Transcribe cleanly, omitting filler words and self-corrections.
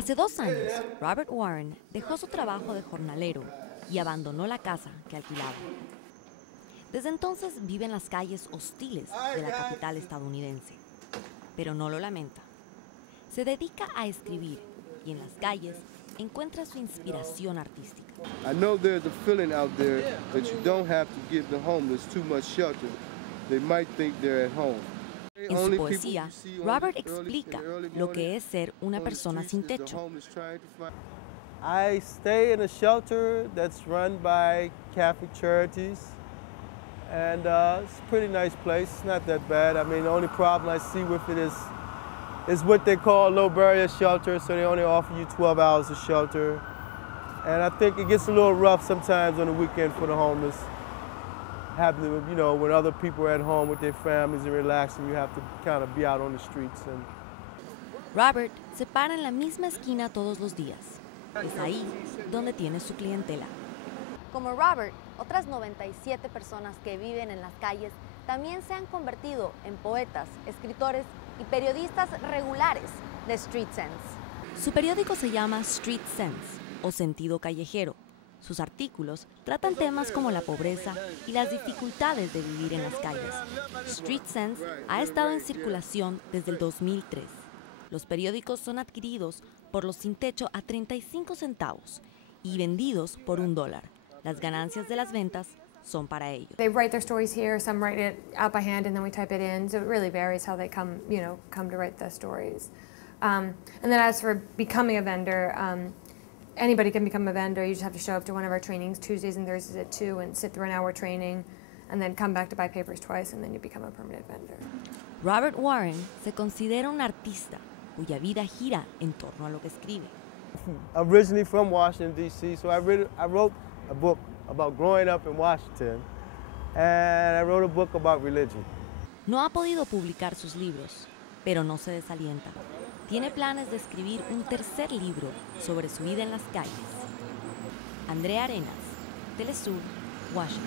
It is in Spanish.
Hace 2 años, Robert Warren dejó su trabajo de jornalero y abandonó la casa que alquilaba. Desde entonces vive en las calles hostiles de la capital estadounidense, pero no lo lamenta. Se dedica a escribir y en las calles encuentra su inspiración artística. I know there's a feeling out there that you don't have to give the homeless too much shelter. They might think they're at home. En su poesía, Robert explica lo que es ser una persona sin techo. I stay in a shelter that's run by Catholic Charities, and it's a pretty nice place. It's not that bad. I mean, the only problem I see with it is what they call low barrier shelter, so they only offer you 12 hours of shelter. And I think it gets a little rough sometimes on the weekend for the homeless. Happening, you know, when other people are at home with their families and relaxing, you have to kind of be out on the streets. Robert se para en la misma esquina todos los días. Es ahí donde tiene su clientela. Como Robert, otras 97 personas que viven en las calles también se han convertido en poetas, escritores y periodistas regulares de Street Sense. Su periódico se llama Street Sense, o Sentido Callejero. Sus artículos tratan temas como la pobreza y las dificultades de vivir en las calles. Street Sense ha estado en circulación desde el 2003. Los periódicos son adquiridos por los sin techo a 35 centavos y vendidos por $1. Las ganancias de las ventas son para ellos. They write their stories here, some write it out by hand and then we type it in. So it really varies how they come to write the stories. And then as for becoming a vendor, anybody can become a vendor. You just have to show up to one of our trainings Tuesdays and Thursdays at 2 and sit through an hour training and then come back to buy papers twice and then you become a permanent vendor. Robert Warren se considera un artista cuya vida gira en torno a lo que escribe. Originally from Washington, D.C., so I wrote a book about growing up in Washington, and I wrote a book about religion. No ha podido publicar sus libros, pero no se desalienta. Tiene planes de escribir un tercer libro sobre su vida en las calles. Andrea Arenas, Telesur, Washington.